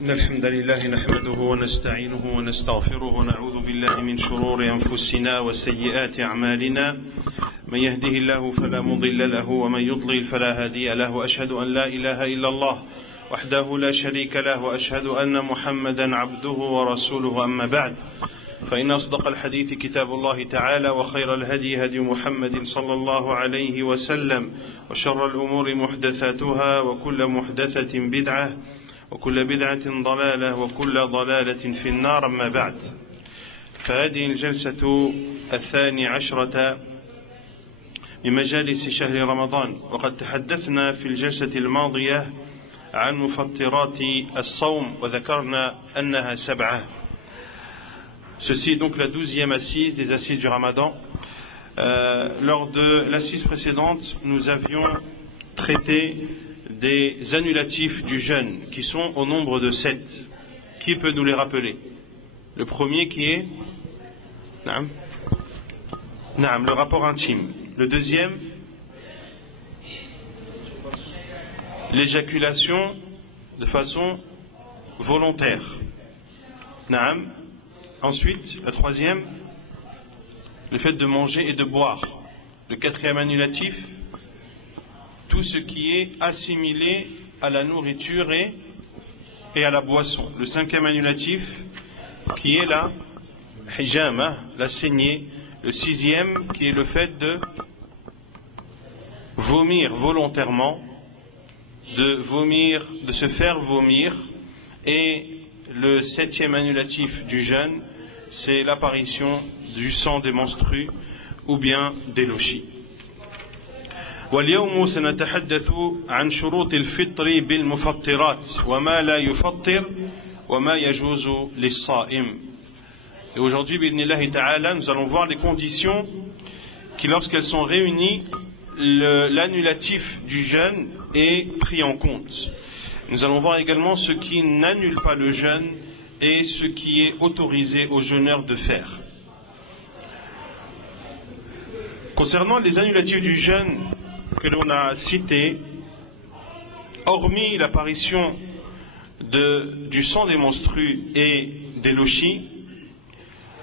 إن الحمد لله نحمده ونستعينه ونستغفره ونعوذ بالله من شرور أنفسنا وسيئات أعمالنا من يهده الله فلا مضل له ومن يضلل فلا هادي له وأشهد أن لا إله إلا الله وحده لا شريك له وأشهد أن محمدا عبده ورسوله أما بعد فإن أصدق الحديث كتاب الله تعالى وخير الهدي هدي محمد صلى الله عليه وسلم وشر الأمور محدثاتها وكل محدثة بدعة وكل بدعة ضلالة وكل ضلالة في النار أما بعد فهذه الجلسة 12 من مجالس شهر رمضان وقد تحدثنا في الجلسة الماضية عن مفطرات الصوم وذكرنا أنها 7. Ceci est donc la 12e assise des assises du Ramadan. Lors de l'assise précédente, nous avions traité des annulatifs du jeûne qui sont au nombre de 7. Qui peut nous les rappeler? Le premier qui est le rapport intime. Le deuxième, l'éjaculation de façon volontaire. Ensuite, la troisième, le fait de manger et de boire. Le quatrième annulatif, tout ce qui est assimilé à la nourriture et à la boisson. Le cinquième annulatif, qui est la hijama, la saignée. Le sixième, qui est le fait de vomir volontairement, de se faire vomir. Et le septième annulatif du jeûne, c'est l'apparition du sang des menstrues ou bien des lochis. واليوم سنتحدث عن شروط الفطر بالمفطرات وما لا يفطر وما يجوز للصائم. Et aujourd'hui, bi'idhnillahi ta'ala, nous allons voir les conditions qui, lorsqu'elles sont réunies, l'annulatif du jeûne est pris en compte. Nous allons voir également ce qui n'annule pas le jeûne et ce qui est autorisé aux jeûneurs de faire. Concernant les annulatifs du jeûne que l'on a cités, hormis l'apparition du sang des menstrues et des lochis,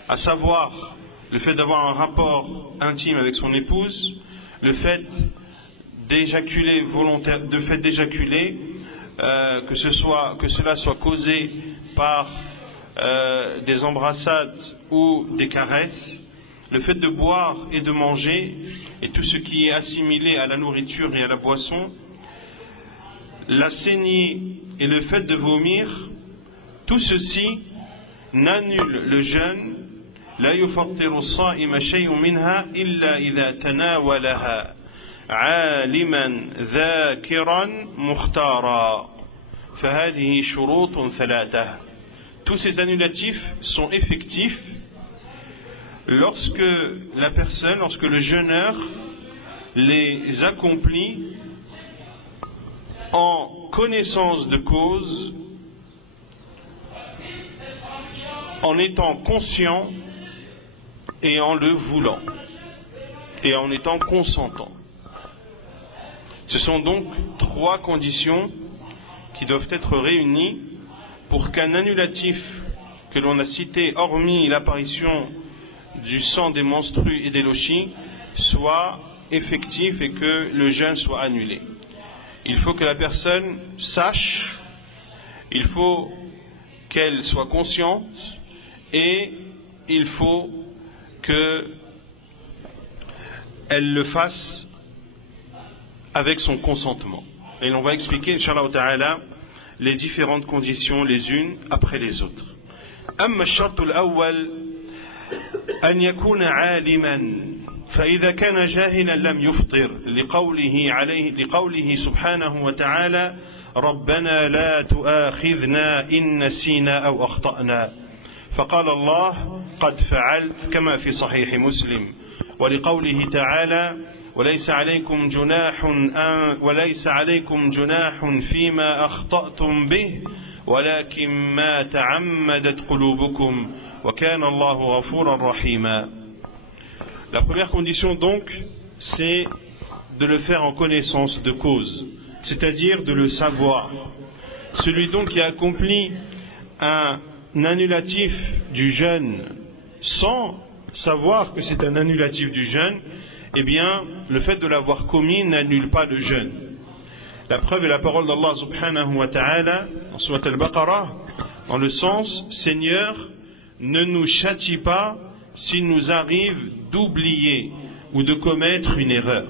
à savoir le fait d'avoir un rapport intime avec son épouse, le fait d'éjaculer volontaire, que cela soit causé par des embrassades ou des caresses, le fait de boire et de manger et tout ce qui est assimilé à la nourriture et à la boisson, la saignée et le fait de vomir, tout ceci n'annule le jeûne. لا يفطر الصائم شيء منها إلا إذا تناولها عالما ذاكرا مختارا فهذه شروط 3. Tous ces annulatifs sont effectifs lorsque le jeûneur les accomplit en connaissance de cause, en étant conscient et en le voulant, et en étant consentant. Ce sont donc 3 conditions qui doivent être réunies pour qu'un annulatif que l'on a cité, hormis l'apparition du sang des menstrues et des lochis, soit effectif et que le jeûne soit annulé. Il faut que la personne sache, il faut qu'elle soit consciente et il faut qu'elle le fasse avec son consentement. Et on va expliquer, Inch'Allah Ta'ala, les différentes conditions les unes après les autres. أما الشرط الأول أن يكون عالما فإذا كان جاهلا لم يفطر لقوله سبحانه وتعالى ربنا لا تؤاخذنا إن نسينا أو أخطأنا فقال الله قد فعلت كما في صحيح مسلم ولقوله تعالى وليس عليكم جناح فيما أخطأتم به ولكن ما تعمدت قلوبكم وكان الله غفورا رحيما. La première condition donc, c'est de le faire en connaissance de cause, c'est-à-dire de le savoir. Celui donc qui a accompli un annulatif du jeûne sans savoir que c'est un annulatif du jeûne, eh bien, le fait de l'avoir commis n'annule pas le jeûne. La preuve est la parole d'Allah subhanahu wa ta'ala en Surat al-Baqarah, dans le sens, Seigneur, ne nous châtie pas s'il nous arrive d'oublier ou de commettre une erreur.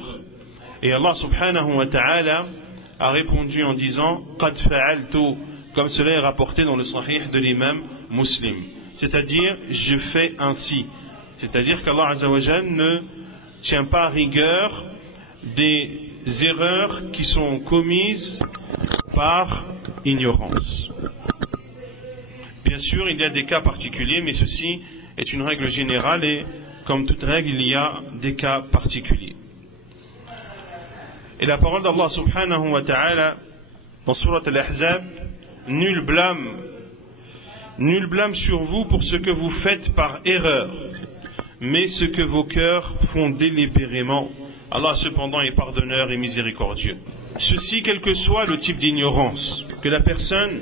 Et Allah subhanahu wa ta'ala a répondu en disant Qad fa'altu, comme cela est rapporté dans le Sahih de l'imam Muslim. C'est-à-dire, je fais ainsi. C'est-à-dire qu'Allah Azza wa Jal ne tient pas rigueur des erreurs qui sont commises par ignorance. Bien sûr, il y a des cas particuliers, mais ceci est une règle générale et comme toute règle, il y a des cas particuliers. Et la parole d'Allah subhanahu wa ta'ala dans Surat al-Ahzab, nul blâme sur vous pour ce que vous faites par erreur, mais ce que vos cœurs font délibérément. Allah cependant est pardonneur et miséricordieux. Ceci, quel que soit le type d'ignorance, que la personne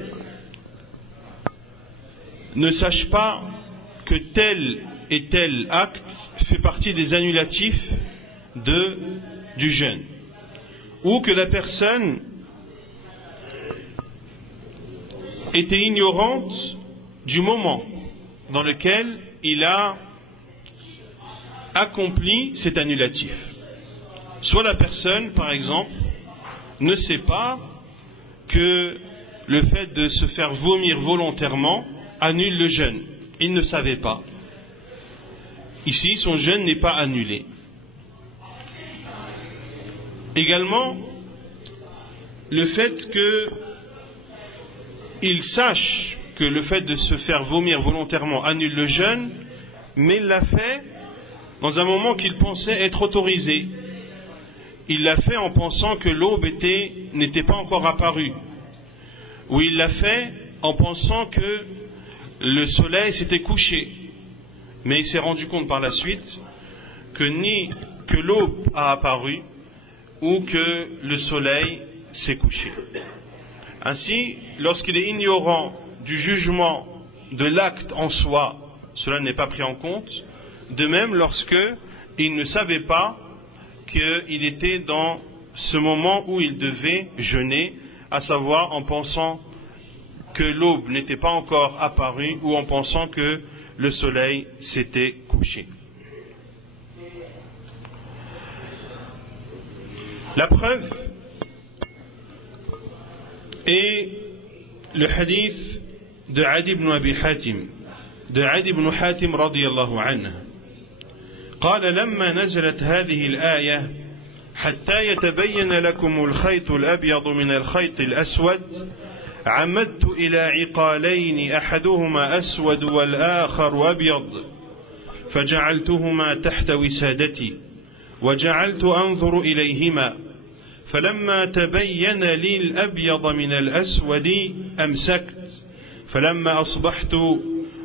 ne sache pas que tel et tel acte fait partie des annulatifs du jeûne, ou que la personne était ignorante du moment dans lequel il a accompli cet annulatif. Soit la personne, par exemple, ne sait pas que le fait de se faire vomir volontairement annule le jeûne. Il ne savait pas. Ici, son jeûne n'est pas annulé. Également, le fait qu'il sache que le fait de se faire vomir volontairement annule le jeûne, mais il l'a fait dans un moment qu'il pensait être autorisé. Il l'a fait en pensant que l'aube n'était pas encore apparue. Ou il l'a fait en pensant que le soleil s'était couché. Mais il s'est rendu compte par la suite que ni que l'aube a apparu ou que le soleil s'est couché. Ainsi, lorsqu'il est ignorant du jugement de l'acte en soi, cela n'est pas pris en compte. De même, lorsque il ne savait pas qu'il était dans ce moment où il devait jeûner, à savoir en pensant que l'aube n'était pas encore apparue ou en pensant que le soleil s'était couché. La preuve est le hadith de Adi ibn Abi Hatim, radiyallahu anhu. قال لما نزلت هذه الآية حتى يتبين لكم الخيط الأبيض من الخيط الأسود عمدت إلى عقالين أحدهما أسود والآخر أبيض فجعلتهما تحت وسادتي وجعلت أنظر إليهما فلما تبين لي الأبيض من الأسود أمسكت فلما أصبحت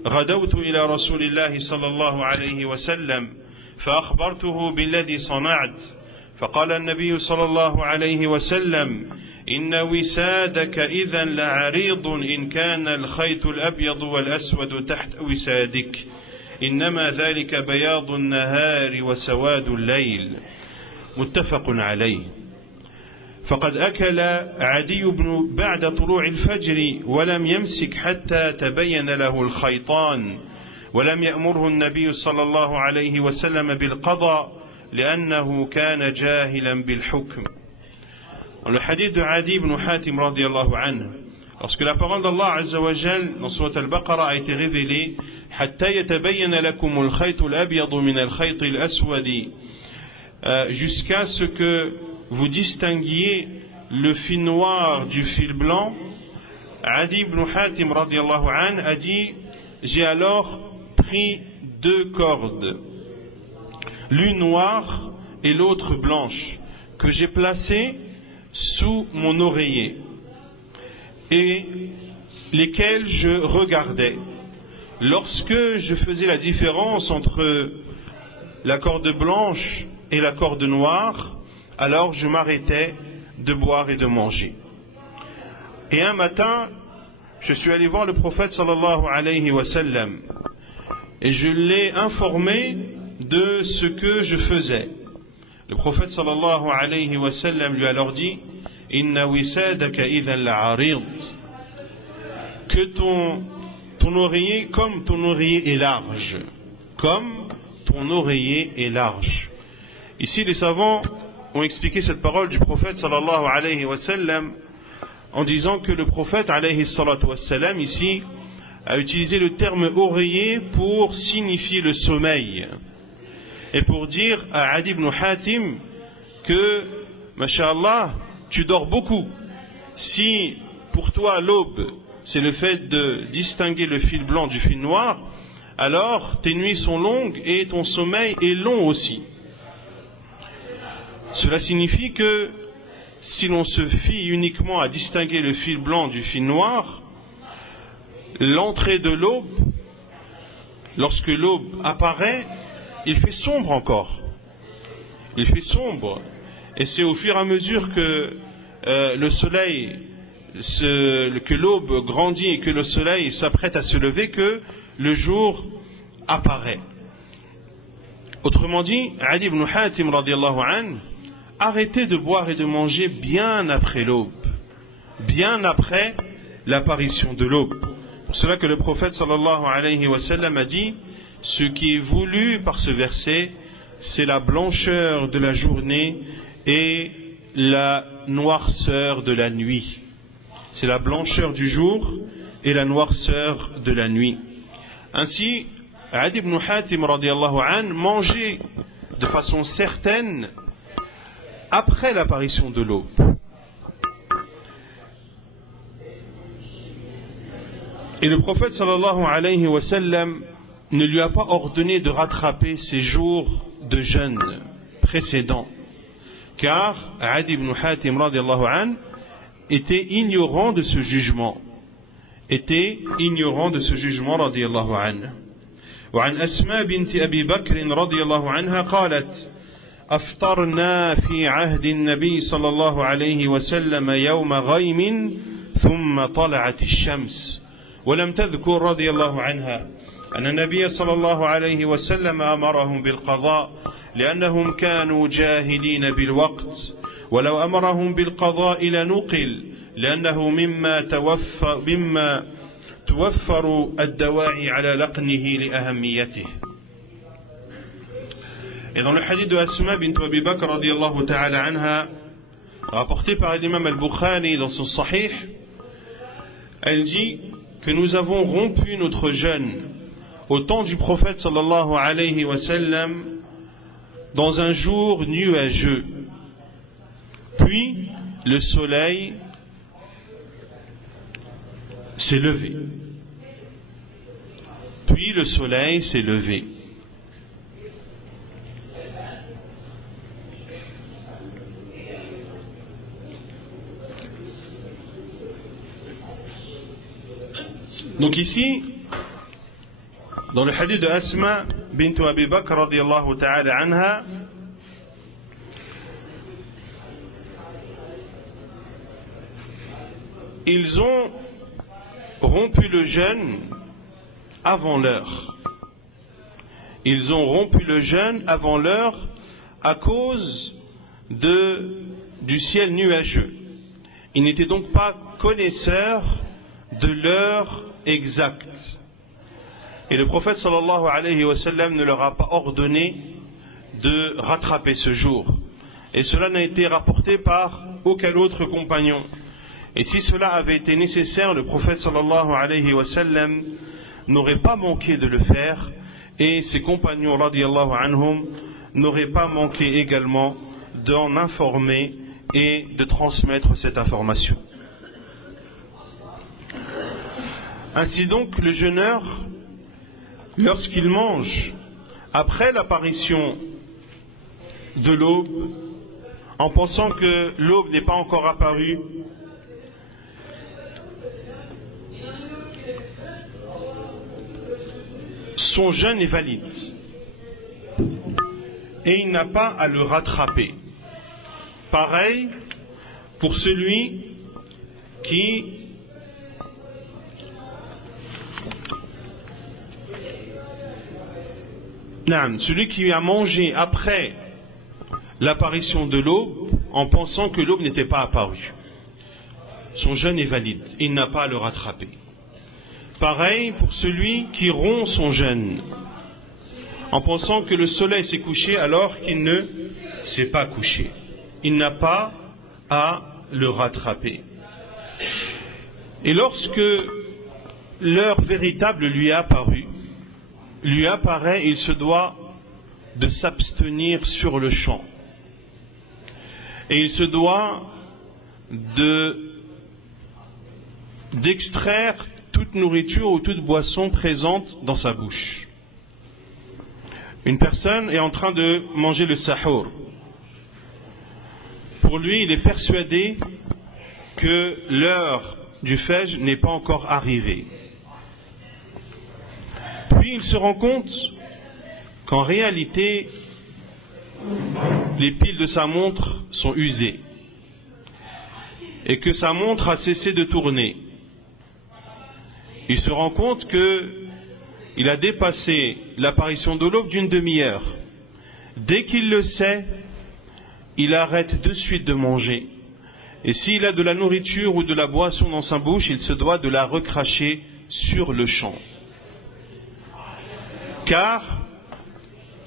غدوت إلى رسول الله صلى الله عليه وسلم فأخبرته بالذي صنعت فقال النبي صلى الله عليه وسلم إن وسادك إذا لعريض إن كان الخيط الأبيض والأسود تحت وسادك إنما ذلك بياض النهار وسواد الليل متفق عليه. فقد أكل عدي بن بعد طلوع الفجر ولم يمسك حتى تبين له الخيطان ولم يأمره النبي صلى الله عليه وسلم بالقضاء لأنه كان جاهلا بالحكم. Le hadith de Adi ibn Hatim radiyallahu anhu, lorsque la parole d'Allah Azza wa Jal dans Surat al-Baqarah a été révélée, حتى يتبين لكم الخيط الأبيض من الخيط الأسود, jusqu'à ce que vous distinguiez le fil noir du fil blanc, Adi ibn Hatim radiyallahu anhu a dit, j'ai alors pris deux cordes, l'une noire et l'autre blanche, que j'ai placées sous mon oreiller et lesquelles je regardais. Lorsque je faisais la différence entre la corde blanche et la corde noire, alors je m'arrêtais de boire et de manger. Et un matin, je suis allé voir le prophète sallallahu alayhi wa sallam et je l'ai informé de ce que je faisais. Le prophète sallallahu alayhi wa sallam lui a alors dit: Inna wisadaka idhan la'arid, que ton oreiller, comme ton oreiller est large, comme ton oreiller est large. Ici, les savants ont expliqué cette parole du prophète sallallahu alayhi wa sallam en disant que le prophète alayhi salatu wa sallam ici a utilisé le terme oreiller pour signifier le sommeil et pour dire à Adi ibn Hatim que, masha'Allah, tu dors beaucoup. Si pour toi l'aube c'est le fait de distinguer le fil blanc du fil noir, alors tes nuits sont longues et ton sommeil est long aussi. Cela signifie que si l'on se fie uniquement à distinguer le fil blanc du fil noir, l'entrée de l'aube, lorsque l'aube apparaît, il fait sombre encore. Il fait sombre. Et c'est au fur et à mesure que le soleil, que l'aube grandit et que le soleil s'apprête à se lever que le jour apparaît. Autrement dit, Adi ibn Hatim radiyallahu anhu arrêtez de boire et de manger bien après l'aube, bien après l'apparition de l'aube. Pour cela que le prophète sallallahu alayhi wa sallam a dit: ce qui est voulu par ce verset, c'est la blancheur de la journée et la noirceur de la nuit. C'est la blancheur du jour et la noirceur de la nuit. Ainsi, Adi ibn Hatim radiyallahu anhu mangeait de façon certaine après l'apparition de l'aube. Et le prophète sallallahu alayhi wa sallam ne lui a pas ordonné de rattraper ses jours de jeûne précédents, car Adi ibn Hatim radiyallahu anhu était ignorant de ce jugement, رضي الله عنه. وعن أسماء بنت أبي بكر رضي الله عنها قالت: أفطرنا في عهد النبي صلى الله عليه وسلم يوم غيم ثم طلعت الشمس، ولم تذكر رضي الله عنها أن النبي صلى الله عليه وسلم أمرهم بالقضاء لأنهم كانوا جاهلين بالوقت، ولو أمرهم بالقضاء لنقل لأنه مما توفر الدواعي على لقنه لأهميته. Et dans le hadith de Asma bint Abi Bakr radiyallahu ta'ala anha, rapporté par l'imam al-Bukhari dans son Sahih, elle dit que nous avons rompu notre jeûne au temps du prophète sallallahu alayhi wa sallam dans un jour nuageux. Puis le soleil s'est levé. Donc ici, dans le hadith de Asma bint Abi Bakr radiyallahu ta'ala anha, ils ont rompu le jeûne avant l'heure. Ils ont rompu le jeûne avant l'heure à cause du ciel nuageux. Ils n'étaient donc pas connaisseurs de l'heure exacte. Et le prophète sallallahu alayhi wa sallam ne leur a pas ordonné de rattraper ce jour. Et cela n'a été rapporté par aucun autre compagnon. Et si cela avait été nécessaire, le prophète sallallahu alayhi wa sallam n'aurait pas manqué de le faire, et ses compagnons radiyallahu anhum n'auraient pas manqué également d'en informer et de transmettre cette information. Ainsi donc, le jeûneur, lorsqu'il mange après l'apparition de l'aube, en pensant que l'aube n'est pas encore apparue, son jeûne est valide et il n'a pas à le rattraper. Pareil pour celui qui Celui qui a mangé après l'apparition de l'aube en pensant que l'aube n'était pas apparue, son jeûne est valide, il n'a pas à le rattraper. Pareil pour celui qui rompt son jeûne en pensant que le soleil s'est couché alors qu'il ne s'est pas couché, il n'a pas à le rattraper. Et lorsque l'heure véritable lui apparaît, il se doit de s'abstenir sur le champ. Et il se doit d'extraire toute nourriture ou toute boisson présente dans sa bouche. Une personne est en train de manger le sahour. Pour lui, il est persuadé que l'heure du fajr n'est pas encore arrivée. Puis il se rend compte qu'en réalité, les piles de sa montre sont usées et que sa montre a cessé de tourner. Il se rend compte qu'il a dépassé l'apparition de l'aube d'une demi-heure. Dès qu'il le sait, il arrête de suite de manger. Et s'il a de la nourriture ou de la boisson dans sa bouche, il se doit de la recracher sur le champ. Car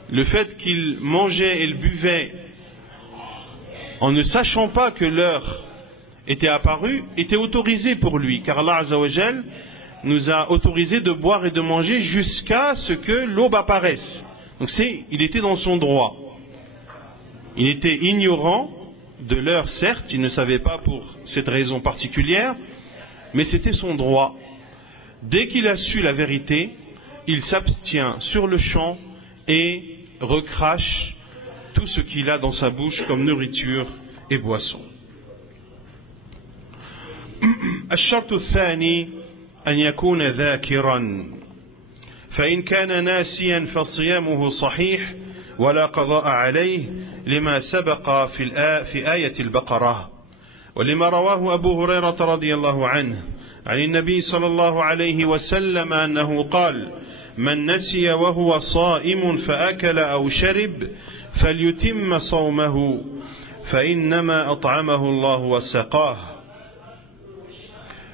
le fait qu'il mangeait et le buvait en ne sachant pas que l'heure était apparue était autorisé pour lui, car Allah Azza wa Jal nous a autorisé de boire et de manger jusqu'à ce que l'aube apparaisse. Donc il était dans son droit. Il était ignorant de l'heure, certes, il ne savait pas pour cette raison particulière, mais c'était son droit. Dès qu'il a su la vérité, il s'abstient sur le champ et recrache tout ce qu'il a dans sa bouche comme nourriture et boisson. الشرط الثاني أن يكون ذاكرا فإن كان ناسيا فصيامه صحيح ولا قضاء عليه لما سبق في آية البقرة ولما رواه أبو هريرة رضي الله عنه عن النبي صلى الله عليه وسلم أنه قال من نسي وهو صائم فأكل أو شرب فليتم صومه فإنما أطعمه الله وسقاه.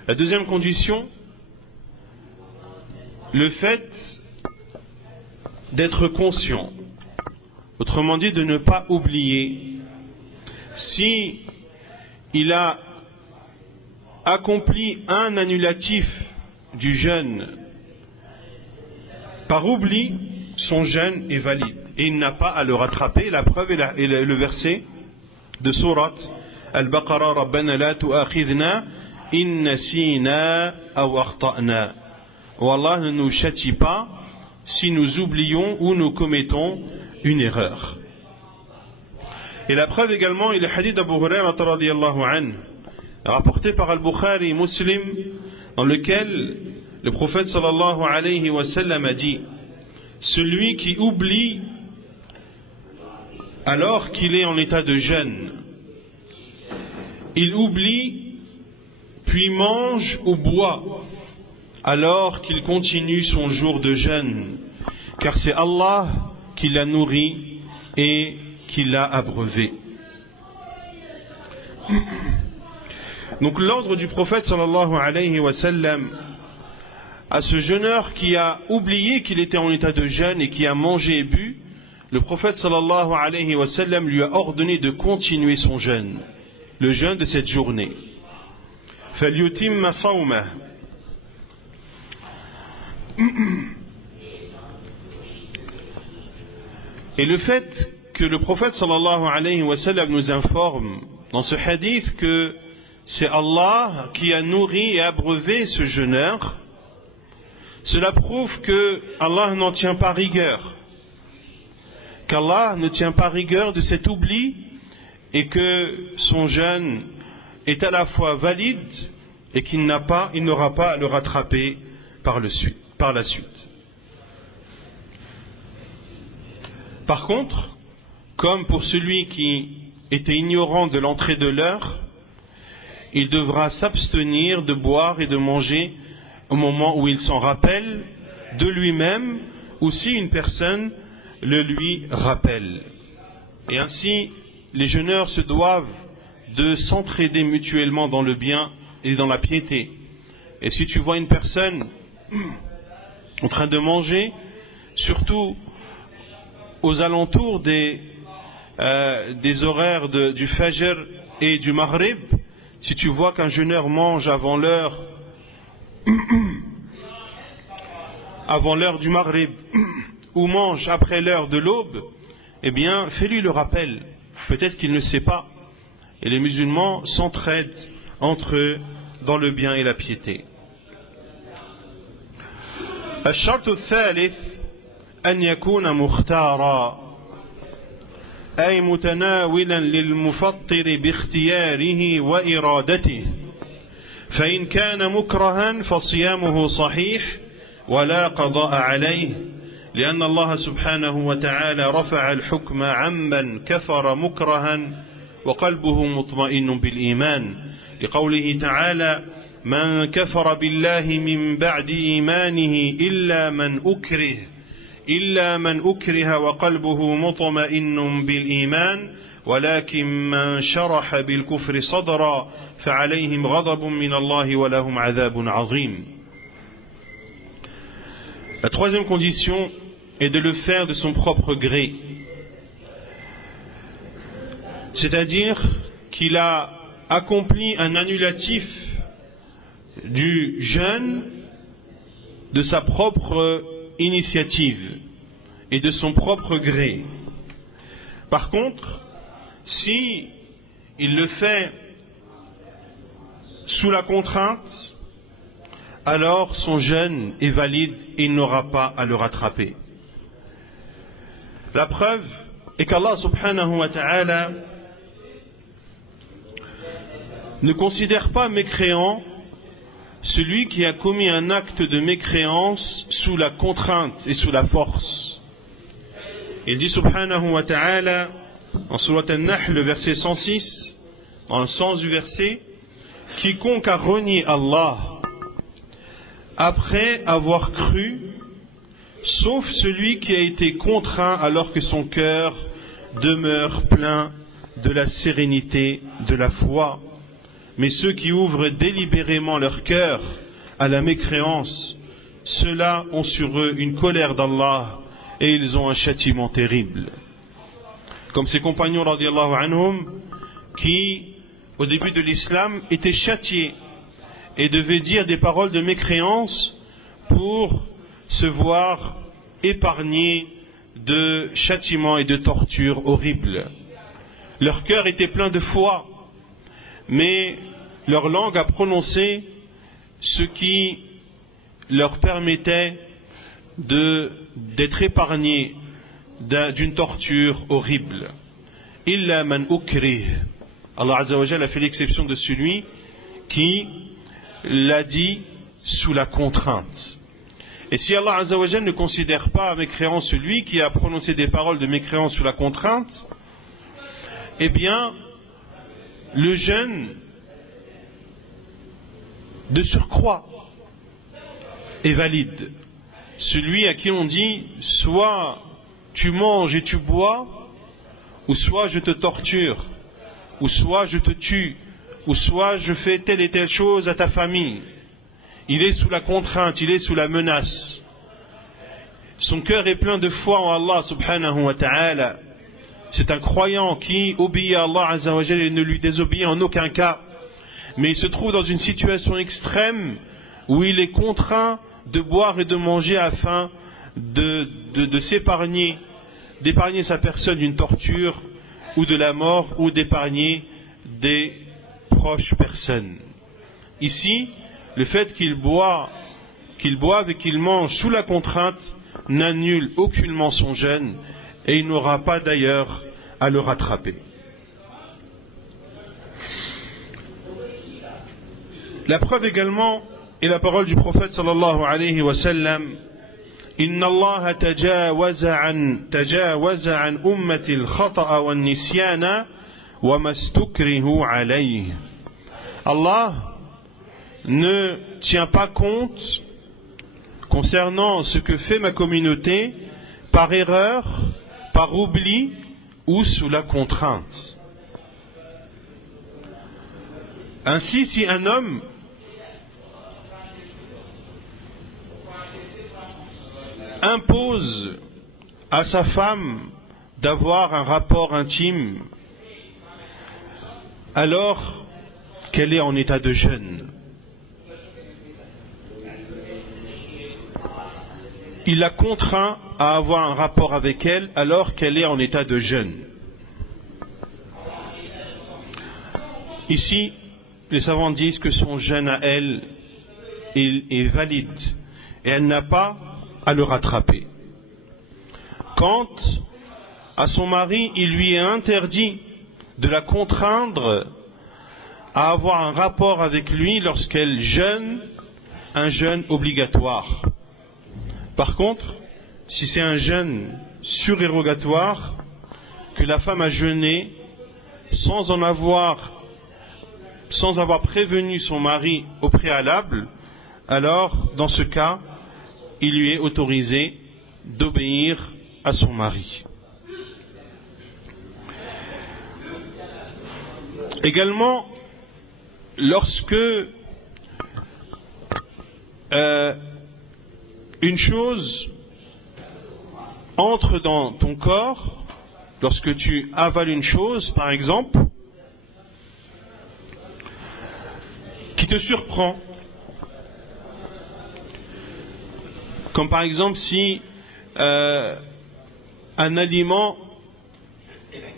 La deuxième condition, le fait d'être conscient, autrement dit de ne pas oublier. Si il a accompli un annulatif du jeûne par oubli, son jeûne est valide et il n'a pas à le rattraper. La preuve est le verset de Surat Al-Baqarah, Rabbana la tu'akhidhna in nasina aw akhta'na. Oh Allah ne nous châtie pas si nous oublions ou nous commettons une erreur. Et la preuve également est le hadith d'Abu Hurairah radiyallahu anhu, rapporté par Al-Bukhari et Muslim, dans lequel le prophète sallallahu alayhi wa sallam a dit: celui qui oublie alors qu'il est en état de jeûne, il oublie puis mange ou boit alors qu'il continue son jour de jeûne, car c'est Allah qui l'a nourri et qui l'a abreuvé. Donc l'ordre du prophète sallallahu alayhi wa sallam à ce jeûneur qui a oublié qu'il était en état de jeûne et qui a mangé et bu, le prophète sallallahu alayhi wa sallam lui a ordonné de continuer son jeûne, le jeûne de cette journée. فَلْيُتِمَّ صَوْمَهُ. Et le fait que le prophète sallallahu alayhi wa sallam nous informe dans ce hadith que c'est Allah qui a nourri et abreuvé ce jeûneur, cela prouve que Allah n'en tient pas rigueur, qu'Allah ne tient pas rigueur de cet oubli et que son jeûne est à la fois valide et qu'il n'aura pas à le rattraper par la suite. Par contre, comme pour celui qui était ignorant de l'entrée de l'heure, il devra s'abstenir de boire et de manger au moment où il s'en rappelle de lui-même, ou si une personne le lui rappelle. Et ainsi, les jeûneurs se doivent de s'entraider mutuellement dans le bien et dans la piété. Et si tu vois une personne en train de manger, surtout aux alentours des horaires du Fajr et du Maghrib, si tu vois qu'un jeûneur mange avant l'heure du Maghrib ou mange après l'heure de l'aube, eh bien fais-lui le rappel, peut-être qu'il ne sait pas. Et les musulmans s'entraident entre eux dans le bien et la piété. الشرط الثالث أن يكون مختارا أي متناولا للمفطر باختياره وإرادته فإن كان مكرها فصيامه صحيح ولا قضاء عليه لأن الله سبحانه وتعالى رفع الحكم عمن كفر مكرها وقلبه مطمئن بالإيمان لقوله تعالى من كفر بالله من بعد إيمانه إلا من أكره وقلبه مطمئن بالإيمان ولكن من شرح بالكفر صدرا فعليهم غضب من الله ولهم عذاب عظيم. La troisième condition est de le faire de son propre gré. C'est-à-dire qu'il a accompli un annulatif du jeûne de sa propre initiative et de son propre gré. Par contre, si il le fait sous la contrainte, alors son jeûne est valide et il n'aura pas à le rattraper. La preuve est qu'Allah subhanahu wa ta'ala ne considère pas mécréant celui qui a commis un acte de mécréance sous la contrainte et sous la force. Il dit subhanahu wa ta'ala en Surat An-Nahl, le verset 106, dans le sens du verset: quiconque a renié Allah après avoir cru, sauf celui qui a été contraint alors que son cœur demeure plein de la sérénité de la foi. Mais ceux qui ouvrent délibérément leur cœur à la mécréance, ceux-là ont sur eux une colère d'Allah et ils ont un châtiment terrible. Comme ces compagnons radiyallahu anhum qui, au début de l'islam, étaient châtiés et devaient dire des paroles de mécréance pour se voir épargnés de châtiments et de tortures horribles. Leur cœur était plein de foi, mais leur langue a prononcé ce qui leur permettait d'être épargnés d'une torture horrible. Illa man ukrih. Allah Azza wa Jalla a fait l'exception de celui qui l'a dit sous la contrainte. Et si Allah Azza wa Jalla ne considère pas mécréant celui qui a prononcé des paroles de mécréance sous la contrainte, eh bien le jeûne de surcroît est valide. Celui à qui on dit soit tu manges et tu bois, ou soit je te torture, ou soit je te tue, ou soit je fais telle et telle chose à ta famille. Il est sous la contrainte, il est sous la menace. Son cœur est plein de foi en Allah subhanahu wa ta'ala. C'est un croyant qui obéit à Allah Azza wa Jalla et ne lui désobéit en aucun cas. Mais il se trouve dans une situation extrême où il est contraint de boire et de manger afin d'épargner sa personne d'une torture ou de la mort ou d'épargner des proches personnes. Ici, le fait qu'il boive et qu'il mange sous la contrainte n'annule aucunement son jeûne et il n'aura pas d'ailleurs à le rattraper. La preuve également est la parole du prophète sallallahu alayhi wa sallam: Inna Allah tajawaza an ummati al-khata'a wa an-nisyana wa mastukrihu alayhi. Allah ne tient pas compte concernant ce que fait ma communauté par erreur par oubli ou sous la contrainte. Ainsi, si un homme impose à sa femme d'avoir un rapport intime alors qu'elle est en état de jeûne, il la contraint à avoir un rapport avec elle alors qu'elle est en état de jeûne. Ici, les savants disent que son jeûne à elle est valide et elle n'a pas à le rattraper. Quant à son mari, il lui est interdit de la contraindre à avoir un rapport avec lui lorsqu'elle jeûne un jeûne obligatoire. Par contre, si c'est un jeûne surérogatoire, que la femme a jeûné sans avoir prévenu son mari au préalable, alors dans ce cas, il lui est autorisé d'obéir à son mari. Également, lorsque une chose entre dans ton corps, lorsque tu avales une chose, par exemple, qui te surprend, comme par exemple si un aliment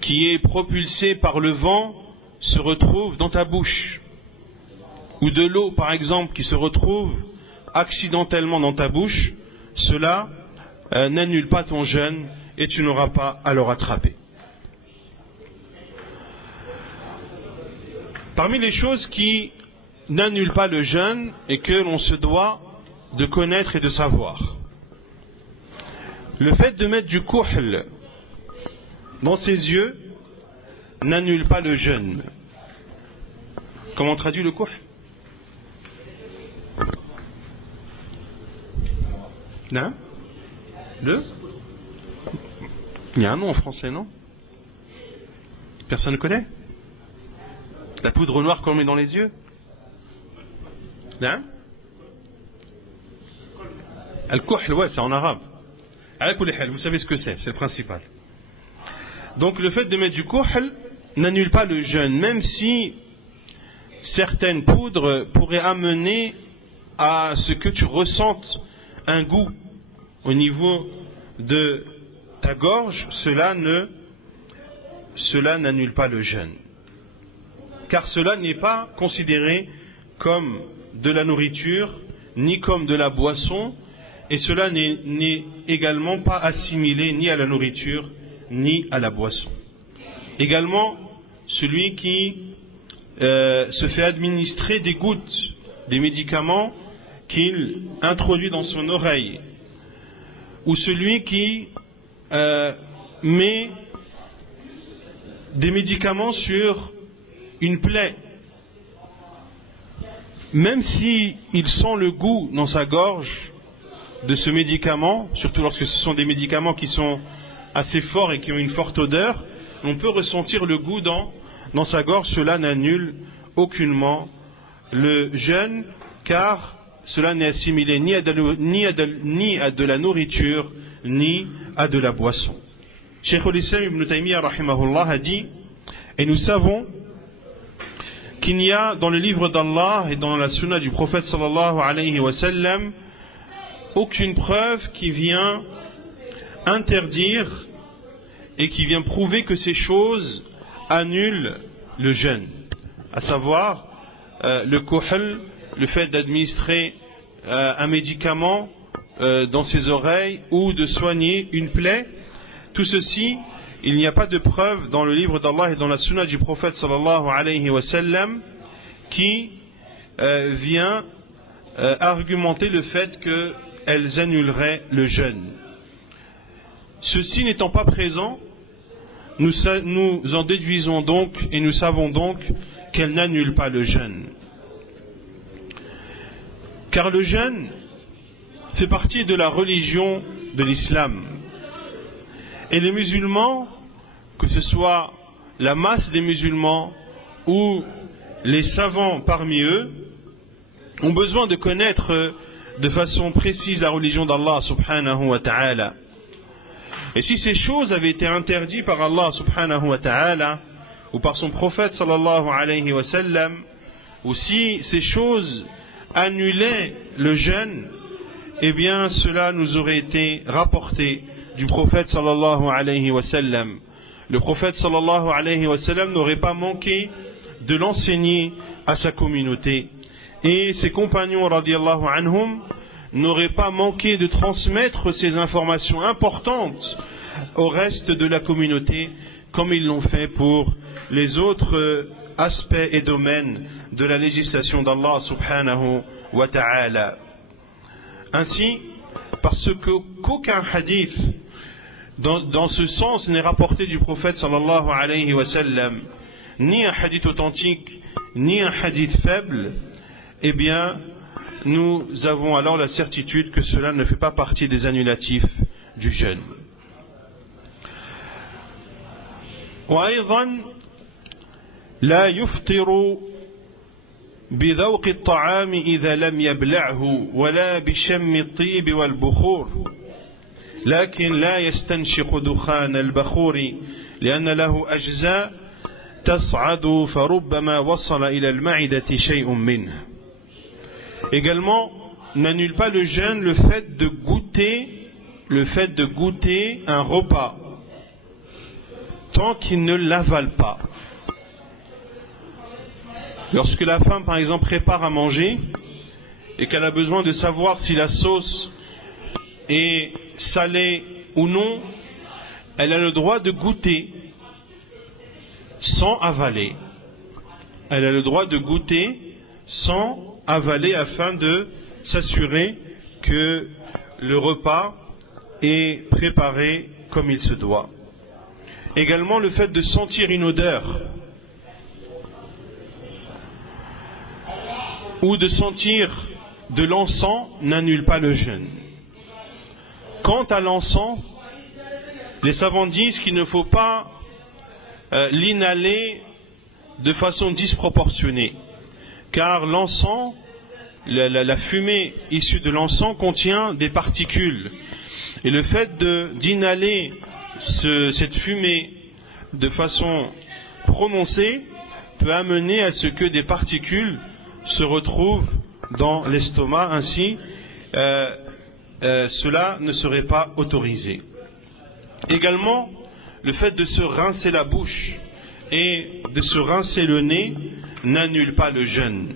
qui est propulsé par le vent se retrouve dans ta bouche, ou de l'eau par exemple qui se retrouve accidentellement dans ta bouche, cela n'annule pas ton jeûne et tu n'auras pas à le rattraper. Parmi les choses qui n'annulent pas le jeûne et que l'on se doit de connaître et de savoir, le fait de mettre du kuhl dans ses yeux n'annule pas le jeûne. Comment on traduit le kuhl? Non? Il y a un nom en français, non? Personne ne connaît? La poudre noire qu'on met dans les yeux? Non? Al-kuhl, ouais, c'est en arabe. Vous savez ce que c'est le principal. Donc le fait de mettre du kuhl n'annule pas le jeûne, même si certaines poudres pourraient amener à ce que tu ressentes un goût au niveau de ta gorge, cela n'annule pas le jeûne. Car cela n'est pas considéré comme de la nourriture, ni comme de la boisson, et cela n'est également pas assimilé ni à la nourriture, ni à la boisson. Également, celui qui se fait administrer des gouttes, des médicaments qu'il introduit dans son oreille, ou celui qui met des médicaments sur une plaie, même s'il sent le goût dans sa gorge de ce médicament, surtout lorsque ce sont des médicaments qui sont assez forts et qui ont une forte odeur, on peut ressentir le goût dans sa gorge, cela n'annule aucunement le jeûne, car cela n'est assimilé ni à de la nourriture, ni à de la boisson. Cheikh al-Islam ibn Taymiyyah rahimahullah a dit, et nous savons qu'il n'y a dans le livre d'Allah et dans la sunna du prophète sallallahu alayhi wa sallam aucune preuve qui vient interdire et qui vient prouver que ces choses annulent le jeûne, à savoir le kuhl, le fait d'administrer un médicament dans ses oreilles ou de soigner une plaie. Tout ceci, il n'y a pas de preuve dans le livre d'Allah et dans la sunna du prophète sallallahu alayhi wa sallam qui vient argumenter le fait qu'elles annuleraient le jeûne. Ceci n'étant pas présent, nous en déduisons donc et nous savons donc qu'elles n'annulent pas le jeûne. Car le jeûne fait partie de la religion de l'islam. Et les musulmans, que ce soit la masse des musulmans ou les savants parmi eux, ont besoin de connaître de façon précise la religion d'Allah subhanahu wa ta'ala. Et si ces choses avaient été interdites par Allah subhanahu wa ta'ala ou par son prophète sallallahu alayhi wa sallam, ou si ces choses annulaient le jeûne, eh bien cela nous aurait été rapporté du prophète sallallahu alayhi wa sallam. Le prophète sallallahu alayhi wa sallam n'aurait pas manqué de l'enseigner à sa communauté. Et ses compagnons radiyallahu anhum n'auraient pas manqué de transmettre ces informations importantes au reste de la communauté, comme ils l'ont fait pour les autres aspects et domaines de la législation d'Allah subhanahu wa ta'ala. Ainsi, parce qu'aucun hadith dans ce sens n'est rapporté du prophète sallallahu alayhi wa sallam, ni un hadith authentique, ni un hadith faible, eh bien, nous avons alors la certitude que cela ne fait pas partie des annulatifs du jeûne. وأيضا لا يفطر بذوق الطعام إذا لم يبلعه ولا بشم الطيب والبخور لكن لا يستنشق دخان البخور لأن له أجزاء تصعد فربما وصل إلى المعدة شيء منه. Également, n'annule pas le jeûne le fait de goûter un repas tant qu'il ne l'avale pas. Lorsque la femme, par exemple, prépare à manger et qu'elle a besoin de savoir si la sauce est salée ou non, elle a le droit de goûter sans avaler. Elle a le droit de goûter sans avaler afin de s'assurer que le repas est préparé comme il se doit. Également le fait de sentir une odeur ou de sentir de l'encens n'annule pas le jeûne. Quant à l'encens, les savants disent qu'il ne faut pas l'inhaler de façon disproportionnée, car l'encens, la fumée issue de l'encens contient des particules, et le fait d'inhaler cette fumée de façon prononcée peut amener à ce que des particules se retrouvent dans l'estomac. Ainsi, cela ne serait pas autorisé. Également, le fait de se rincer la bouche et de se rincer le nez n'annule pas le jeûne.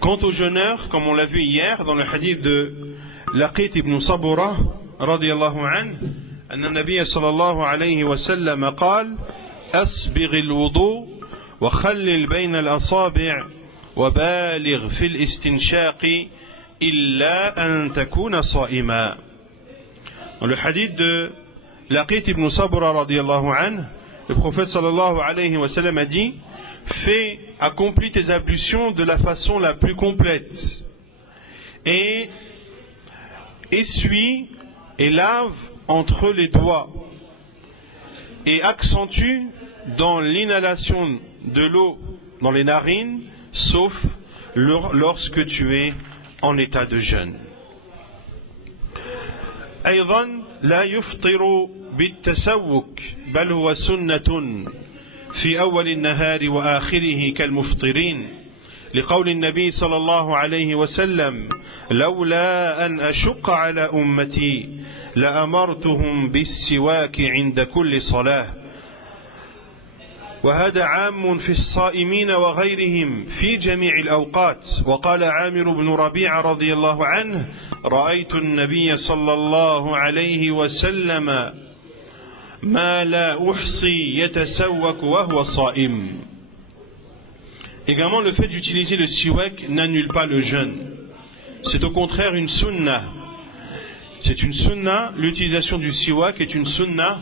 Quant aux jeûneurs, comme on l'a vu hier dans le hadith de Laqit ibn Sabura radiyallahu anhu, أن النبي صلى الله عليه وسلم قال أسبغ الوضوء وخلل بين الأصابع وبالغ في الاستنشاق إلا أن تكون صائما. Dans le hadith de Laqit ibn Sabura radiyallahu anhu, le prophète sallallahu alayhi wa sallam a dit: accomplis tes ablutions de la façon la plus complète et essuie et lave entre les doigts et accentue dans l'inhalation de l'eau dans les narines, sauf lorsque tu es en état de jeûne. أيضا لا يفطر بالتسوك بل هو سنة في أول النهار وآخره كالمفطرين لقول النبي صلى الله عليه وسلم لولا أن أشق على أمتي لأمرتهم بالسواك عند كل صلاة. وهذا عام في الصائمين وغيرهم في جميع الأوقات. وقال عامر بن ربيعة رضي الله عنه رأيت النبي صلى الله عليه وسلم ما لا أحصي يتسوك وهو صائم. Également, le fait d'utiliser le siwak n'annule pas le jeûne. C'est au contraire une sunna. C'est une sunna, l'utilisation du siwak est une sunna,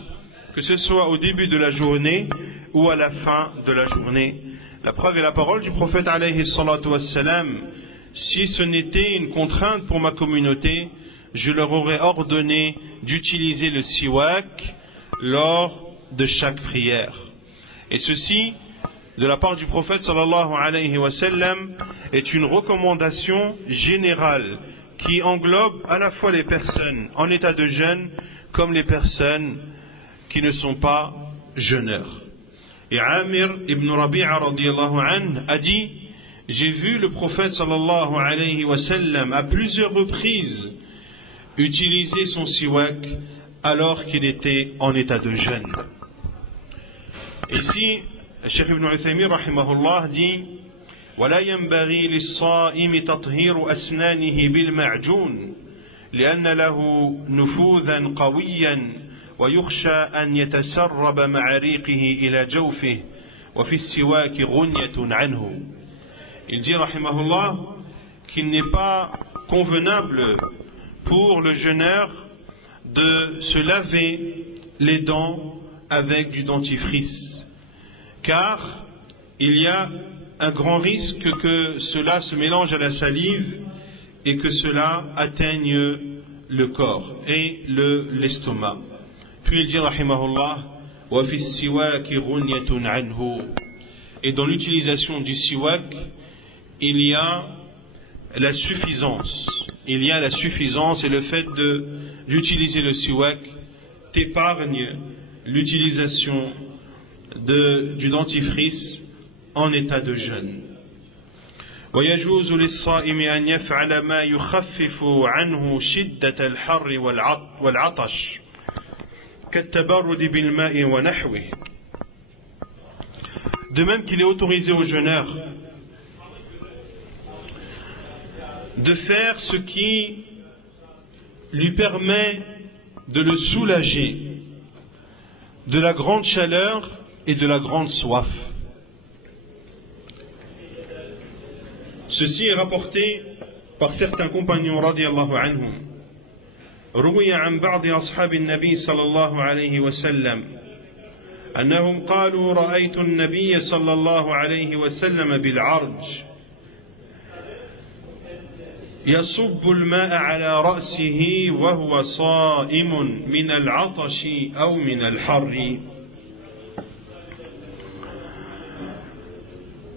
que ce soit au début de la journée ou à la fin de la journée. La preuve est la parole du prophète alayhi salatu wassalam: si ce n'était une contrainte pour ma communauté, je leur aurais ordonné d'utiliser le siwak lors de chaque prière. Et ceci, de la part du prophète sallallahu alayhi wa sallam, est une recommandation générale qui englobe à la fois les personnes en état de jeûne comme les personnes qui ne sont pas jeûneurs. Et Amir ibn Rabi'a radiyallahu anhu a dit: j'ai vu le prophète sallallahu alayhi wa sallam à plusieurs reprises utiliser son siwak alors qu'il était en état de jeûne. Ici, Cheikh Ibn Uthaymin rahimahullah dit: ولا ينبغي للصائم تطهير أسنانه بالمعجون لأن له نفوذا قويا ويخشى أن يتسرب مع ريقه إلى جوفه وفي السواك غنية عنه. Il dit rahimahullah qu'il n'est pas convenable pour le jeûneur de se laver les dents avec du dentifrice, car il y a un grand risque que cela se mélange à la salive et que cela atteigne le corps et l'estomac. Puis il dit rahimahullah: wa fi siwak ghunyatun anhu. Et dans l'utilisation du siwak, il y a la suffisance. Il y a la suffisance, et le fait d'utiliser le siwak t'épargne l'utilisation du dentifrice en état de jeûne. ويجوز للصائم أن يفعل ما يخفف عنه شدة الحر والعطش كالتبرد بالماء ونحوه. De même qu'il est autorisé au jeûneur de faire ce qui lui permet de le soulager de la grande chaleur et de la grande soif. Ceci est rapporté par certains compagnons radiyallahu anhum. روي عن بعض أصحاب النبي صلى الله عليه وسلم أنهم قالوا رأيت النبي صلى الله عليه وسلم بالعرج يصب الماء على رأسه وهو صائم من العطش أو من الحر.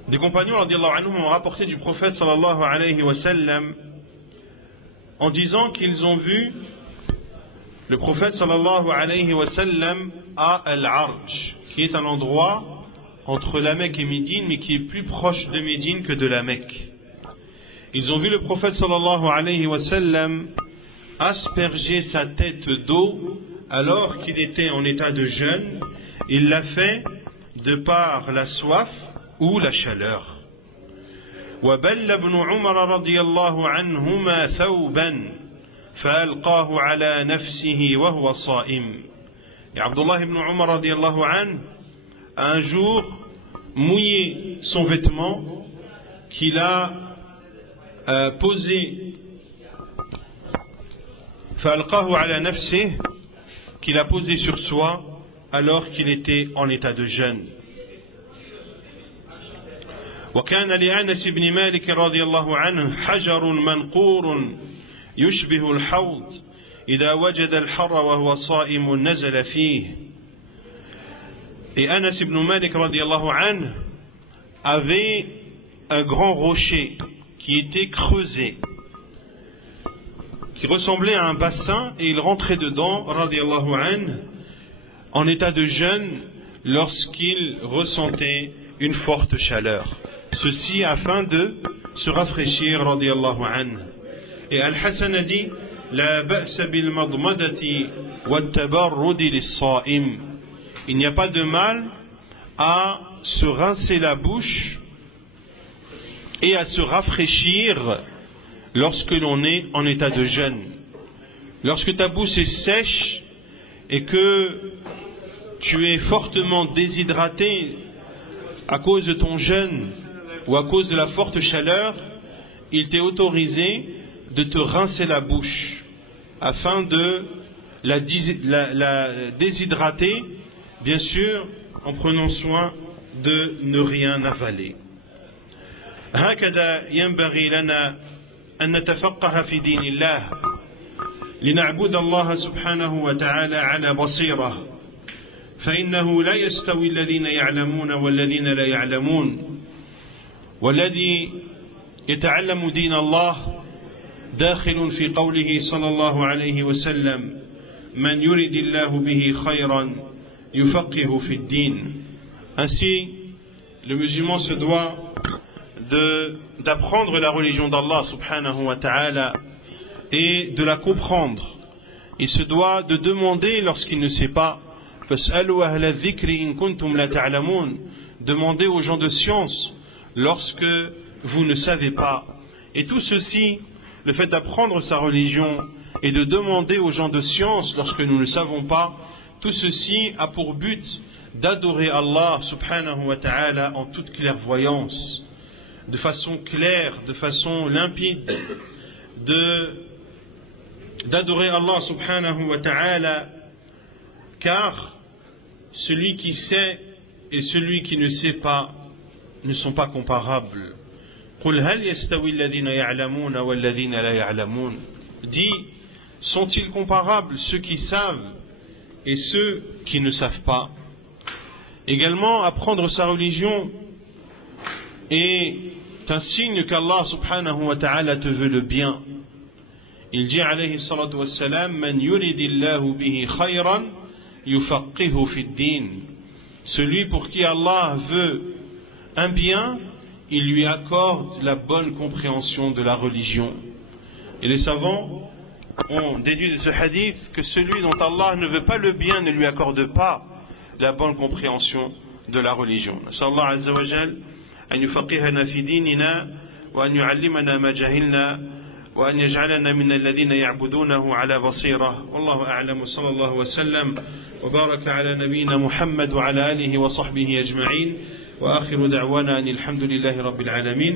Des compagnons radiyallahu anhum ont rapporté du prophète sallallahu alayhi wa sallam en disant qu'ils ont vu le prophète sallallahu alayhi wa sallam à Al-Arj, qui est un endroit entre la Mecque et Médine, mais qui est plus proche de Médine que de la Mecque. Ils ont vu le prophète sallallahu alayhi wa sallam asperger sa tête d'eau alors qu'il était en état de jeûne. Il l'a fait de par la soif ou la chaleur. وبل ابن عمر رضي الله عنهما ثوبا فألقاه على نفسه وهو صائم. Et Abdullah ibn Umar radiyallahu anhu a un jour mouillé son vêtement qu'il a posé, فألقاه على نفسه, qu'il a posé sur soi alors qu'il était en état de jeûne. وكان لأنس بن مالك رضي الله عنه حجر منقور يشبه الحوض إذا وجد الحر وهو صائم نزل فيه. Et Anas ibn Malik radiallahu anhu avait un grand rocher qui était creusé, qui ressemblait à un bassin, et il rentrait dedans radiallahu anhu en état de jeûne lorsqu'il ressentait une forte chaleur. Ceci afin de se rafraîchir radiallahu anhu. Et Al-Hassan a dit: La ba'sa bil madmadati wa tabarrudi lis-sa'im. Il n'y a pas de mal à se rincer la bouche et à se rafraîchir lorsque l'on est en état de jeûne. Lorsque ta bouche est sèche et que tu es fortement déshydraté à cause de ton jeûne ou à cause de la forte chaleur, il t'est autorisé de te rincer la bouche afin de la déshydrater, bien sûr en prenant soin de ne rien avaler. هكذا ينبغي لنا أن نتفقه في دين الله لنعبد الله سبحانه وتعالى على بصيرة فإنه لا يستوي الذين يعلمون والذين لا يعلمون والذي يتعلم دين الله داخل في قوله صلى الله عليه وسلم من يرد الله به خيرا يفقه في الدين. Ainsi, le musulman se doit d'apprendre la religion d'Allah subhanahu wa ta'ala et de la comprendre. Il se doit de demander lorsqu'il ne sait pas. فَاسْأَلُوا أَهْلَ الذِّكْرِ إِن كُنتُمْ لَا تَعْلَمُونَ. Demandez aux gens de science lorsque vous ne savez pas. Et tout ceci, le fait d'apprendre sa religion et de demander aux gens de science lorsque nous ne savons pas, tout ceci a pour but d'adorer Allah subhanahu wa ta'ala en toute clairvoyance, de façon claire, de façon limpide, d'adorer Allah subhanahu wa ta'ala, car celui qui sait et celui qui ne sait pas ne sont pas comparables. قُلْ هَلْ يَسْتَوِي الَّذِينَ يَعْلَمُونَ وَالَّذِينَ لَا يَعْلَمُونَ. Dis, sont-ils comparables ceux qui savent et ceux qui ne savent pas? Également, apprendre sa religion est un signe qu'Allah subhanahu wa ta'ala te veut le bien. Il dit alayhi salatu wassalam man yuridillahu bihi khayran yufaqihu fi ddin. Celui pour qui Allah veut un bien, il lui accorde la bonne compréhension de la religion. Et les savants ont déduit de ce hadith que celui dont Allah ne veut pas le bien ne lui accorde pas la bonne compréhension de la religion. Nas'Allah azza wa jal an yufaqihana fi dinina wa an yu'allimana ma jahilna wa an yaj'alana min alladhina ya'budunahu ala basira. Wallahu a'lam. Sallallahu wa sallam wa baraka ala nabiyyina Muhammad wa ala alihi wa sahbihi ajma'in. وآخر دعوانا أن الحمد لله رب العالمين.